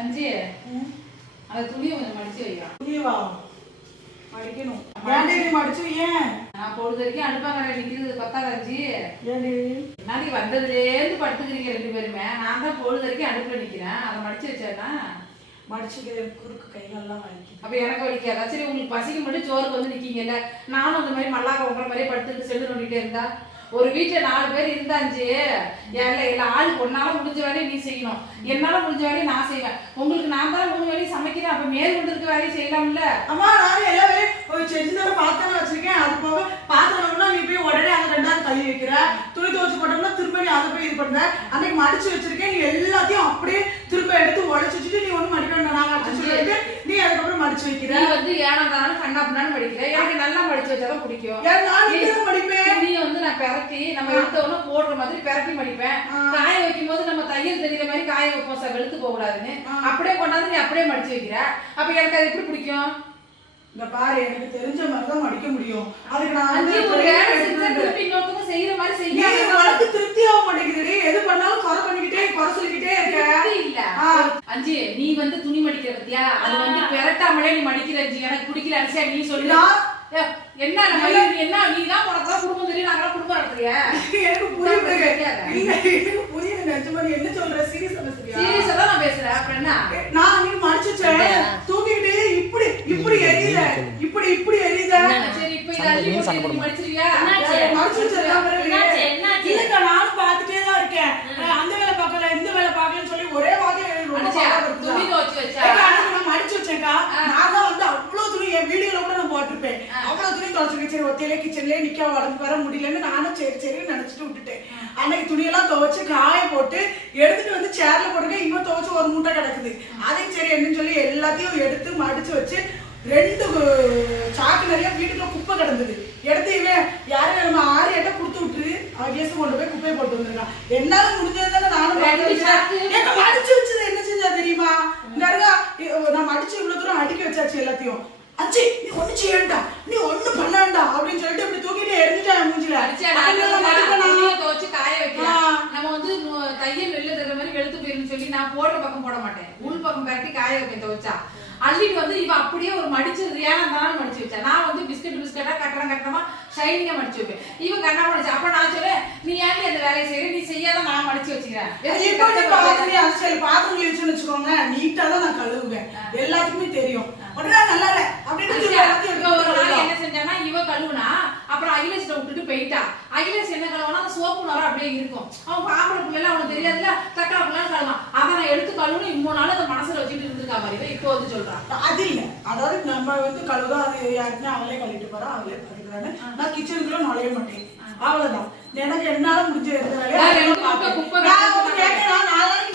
அஞ்சு. அந்த துணியை கொஞ்சம் மடிச்சு வையா புரியவா மடிக்கணும். ஏன்டி நீ மடிச்சு ஏன்? நான் பொழுது வரைக்கும் அடுப்பாங்கரை நிக்கிறது பத்தாது அஞ்சு. ஏன்டி நாளைக்கு வந்ததுலேருந்து படுத்துக்கிறீங்க ரெண்டு பேருமே? நான் தான் பொழுது வரைக்கும் அடுப்புல நிக்கிறேன். அதை மடிச்சு வச்சேன்னா? மடிச்சுக்கு குறுக்கு கைகளெல்லாம் வலிக்குது. அப்ப எனக்கு வலிக்காதா? சரி உங்களுக்கு பசிக்கு மட்டும் சோறுக்கு வந்து நிக்கீங்கல்ல. நானும் அந்த மாதிரி மல்லாக்க உங்களை மாதிரியே படுத்துட்டு செல்லு நோண்டிட்டே இருந்தா? ஒரு வீட்டுல நாலு பேர் இருந்தாச்சு எல்லா ஆள் ஆளுக்கு ஒன்னால முடிஞ்ச வேலையை நீ செய்யணும். என்னால முடிஞ்ச வேலையை நான் செய்வேன். உங்களுக்கு நான் தான் மூணு வேலையும் சமைக்கிறேன் அப்ப மேல் கொண்டு இருக்க வேலையை செய்யலாம்ல? அம்மா நானும் எல்லா வேலையும் செஞ்சு தர பாத்திரம் வச்சிருக்கேன். அது போக பாத்திரம்னா நீ போய் உடனே அதை ரெண்டாவது கழுவி வைக்கிற. துணி துவச்சு போட்டோம்னா திரும்ப நீ அதை போய் இது பண்ற. அன்னைக்கு மடிச்சு வச்சிருக்கேன். நீ எல்லாத்தையும் அப்படியே திரும்ப எடுத்து உடச்சு வச்சுட்டு நீ ஒண்ணு மடிக்க வேண்டாம் நான் மடிச்சு சொல்லிட்டு நீ அதுக்கப்புறம் மடிச்சு வைக்கிற? நீ வந்து ஏனா தானு கண்ணா பின்னான்னு படிக்கிற எனக்கு நல்லா படிச்சு வச்சாதான் பிடிக்கும். நான் மடிப்பேன் நீ வந்து நான் பெரட்டி நம்ம எடுத்தவொன்னே போடுற மாதிரி பெரட்டி மடிப்பேன். காய வைக்கும் போது நம்ம தையல் தெரியுற மாதிரி காய வைப்போம் சார் வெளுத்து போக கூடாதுன்னு அப்படியே கொண்டாந்து நீ அப்படியே மடிச்சு வைக்கிற. அப்ப எனக்கு அது எப்படி பிடிக்கும்? இந்த பாரு எனக்கு தெரிஞ்ச மாதிரி தான் மடிக்க முடியும். அதுக்கு நான் வந்து செய்யற மாதிரி நீ செய்யாம உனக்கு திருப்தி ஆக மாட்டேங்குதுடி எது பண்ணாலும் குறை பண்ணிக்கிட்டே குறை சொல்லிக்கிட்டே இருக்க. இல்ல. அஞ்சு நீ வந்து துணி மடிக்கிற பத்தியா? அது வந்து பெரட்டாமலே நீ மடிக்கிற அஞ்சு. எனக்கு பிடிக்கல அரிசியா நீ சொல்லு. நான் ஏ, என்ன நம்ம என்ன நீ தான் உனக்கு குடும்பம் தெரியும் நாங்களாம் குடும்பம் நடத்துறியா? எனக்கு புரியுது. புரியுது. நிஜமா நீ என்ன சொல்ற? சீரியஸ் சீரியஸா தான் நான் பேசுறேன். அப்புறம் என்ன? நான் நீ மடிச்சுச்சேன் தூக்கிட்டு இப்படி இப்படி எரியுத இப்படி இப்படி எரியுத சரி இப்ப இதை அள்ளி போட்டு நீ? என்னாச்சு? இல்லக்கா, நானும் பார்த்துட்டே தான் இருக்கேன் அந்த வேலை பார்க்கல இந்த வேலை பார்க்கலன்னு சொல்லி ஒரே நான் மடிச்சு வச்சேன்க்கா. நான் தான் வந்து அவ்வளவு துணி என் வீடியோல கூட நான் போட்டிருப்பேன். அவ்வளவு துணி துவைச்சிருக்கேன். சரி, ஒத்தையிலே கிச்சன்லயே நிக்க உடம்பு வர முடியலன்னு நானும் சரி சரின்னு நினைச்சிட்டு விட்டுட்டேன். அன்னைக்கு துணியெல்லாம் துவைச்சு காய போட்டு எடுத்துட்டு வந்து சேர்ல போட்டுருக்கேன். இன்னும் துவைச்சு ஒரு மூட்டை கிடக்குது. அதையும் சரி என்னன்னு சொல்லி எல்லாத்தையும் எடுத்து மடிச்சு வச்சு ரெண்டு சாக்கு நிறைய வீட்டுக்குள்ள குப்பை கிடந்தது. எடுத்து இவன் யாரும் நம்ம ஆறு எட்ட கொடுத்து விட்டுரு. அகேசம் கொண்டு போய் குப்பையை போட்டு வந்திருக்கான். என்னால முடிஞ்சது தானே நானும். ஏக்கா, மடிச்சு வச்சது என்ன செஞ்சா தெரியுமா? நான் மடிச்சு இவ்வளவு தூரம் அடுக்கி வச்சாச்சு எல்லாத்தையும். அச்சி நீ ஒண்ணு செய்ய வேண்டாம் நீ ஒண்ணு பண்ண வேண்டாம் அப்படின்னு சொல்லிட்டு இப்படி தூக்கிட்டு எரிஞ்சிட்டேன் மூஞ்சில. அடிச்சா. நம்ம வந்து தையல் வெளில தர்ற மாதிரி வெளுத்து போயிருன்னு சொல்லி நான் போடுற பக்கம் போட மாட்டேன். உள் பக்கம் பரட்டி காய வைப்பேன் துவைச்சா. அள்ளிட்டு வந்து இவ அப்படியே ஒரு மடிச்சு ஏன்னா தானே மடிச்சு வச்சா. நான் வந்து பிஸ்கட் பிஸ்கட்டா கட்டണം கட்டணமா ஷைனிங்கா மடிச்சு வைப்பேன். இவன் கண்ணா மடிச்சு அப்ப நான் சொல்லுவேன் நீ ஏன்டி அந்த வேலையை செய்யற நீ செய்யாத நான் மடிச்சு வச்சுக்கிறேன். பாத்திரம் இருந்துச்சுன்னு வச்சுக்கோங்க நீட்டா தான் நான் கழுவுவேன். எல்லாத்துக்குமே தெரியும். உடனே நல்லா இல்ல. அப்படின்னு இவ. என்ன செஞ்சானா இவ கழுவுனா அப்புறம் அகிலேஷ்ட விட்டுட்டு போயிட்டா. அகிலேஷ் என்ன கழுவுனா சோப்பு நரம் அப்படியே இருக்கும். அவன் பாம்பளை பிள்ளை அவனுக்கு தெரியாதுல தக்கா பிள்ளை கழுவான் அதை நான் எடுத்து கழுவுன்னு இம்மூணு நாள் அதை மனசுல இவ இப்போ வந்து சொல்றான் அது இல்ல. அதாவது நம்ம வந்து கழுவுதா அது யாருக்குமே அவளே கழுவிட்டு போறா அவளே கழுவுறான்னு நான் கிச்சனுக்குள்ள நுழைய மாட்டேன். அவ்வளவுதான். எனக்கு என்னால முடிஞ்ச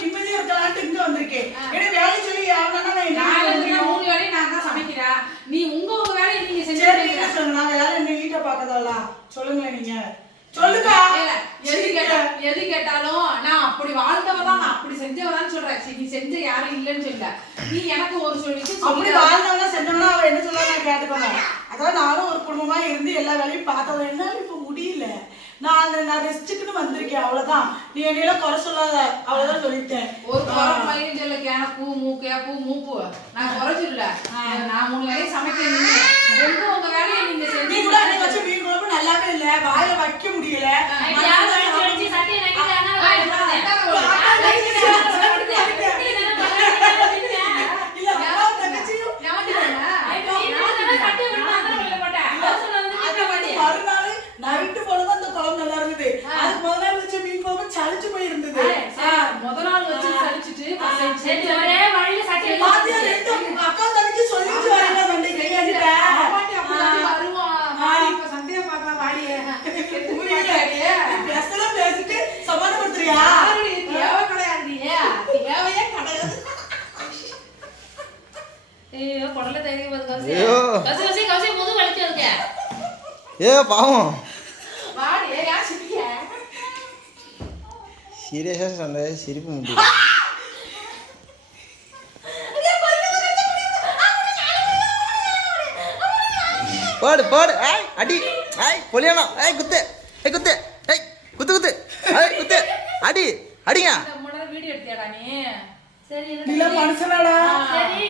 நிம்மதியா இருக்கலான்ட்டு இங்க வந்திருக்கேன். எனக்கு வேலை சொல்லி யாருன்னா? மூணு வேலையும் நான் தான் சமைக்கிறேன் நீ உங்க உங்க வேலையை நீங்க செஞ்சு சொல்லுங்க. நான் வேலை என்ன நீட்டா பார்க்கறதால? சொல்லுங்களேன் நீங்க. சொல்லுக்கா இல்ல, எது கேட்டா எது கேட்டாலும் நான் அப்படி அப்படி செஞ்சவதான் சொல்றேன் சரி, நீ செஞ்ச யாரும் இல்லைன்னு சொல்ல நீ எனக்கு ஒரு சொல்லி அப்படி வாழ்ந்தவங்க செஞ்சவனா அவ என்ன சொல்ல நான் கேட்டுக்கோங்க. அதாவது நானும் ஒரு குடும்பமா இருந்து எல்லா வேலையும் பார்த்தவ என்னால இப்ப முடியல. நான் அந்த நான் ரெஸ்ட்டுக்குன்னு வந்திருக்கேன் அவ்வளவுதான். நீ என்னையில குறை சொல்லாத. அவ்வளவுதான் சொல்லிட்டேன். ஒரு குறை பையன் சொல்ல கேன பூ மூக்கு பூ மூப்பு. நான் குறைச்சிடல நான் மூணு வேலையை சமைக்கிறேன் உங்க உங்க வேலையை நீங்க நீ செஞ்சு கூட அன்னைக்கு வச்ச மீன் குழம்பு நல்லாவே இல்ல. வாயில வைக்க முடியல யார் வலிச்சு வலிச்சு சட்டையை நக்கிட்டு அண்ணா வாயில போடுறேன். இல்ல அம்மாவும் தங்கச்சியும் அது வந்து மறுநாள் நைட்டு போலதான் அந்த குழம்பு நல்லா இருந்தது அதுக்கு முதல் நாள் வச்ச மீன் குழம்பு சளிச்சு போய் இருந்தது முத நாள் வச்சு சலிச்சுட்டு சரி, ஒரே வழியில சட்டையை பாத்தியா ரெண்டு அக்கா தங்கச்சி சொல்லிச்சு வரீங்க சண்டை கையாண்டிட்டேன் ஆமாண்டி, அப்படி வருவான். வாடி, இப்ப சண்டையை பார்க்கலாம், வாடி. பேசலாம் பேசிட்டு சமாதானப்படுத்துறியா? தேவை கிடையாதுடி. தேவையே கிடையாது. ஐயோ, குடல்ல தைரியம் வருது, கௌசி. கௌசி, கௌசி, கௌசி, முதுகு வலிக்குது அதுக்கு. ஏ பாவம். வாடி? சீரியஸாக சண்டை சிரிப்பு முடியும் போடு போடு. ஏய் அடி. ஏய் பொலியானா. ஏய் குத்து. ஏய் குத்து. ஏய் குத்து குத்து. ஏய் குத்து. அடி. அடிங்க. வீடியோ எடுத்தியாடா நீ? சரி மனுஷனாடா.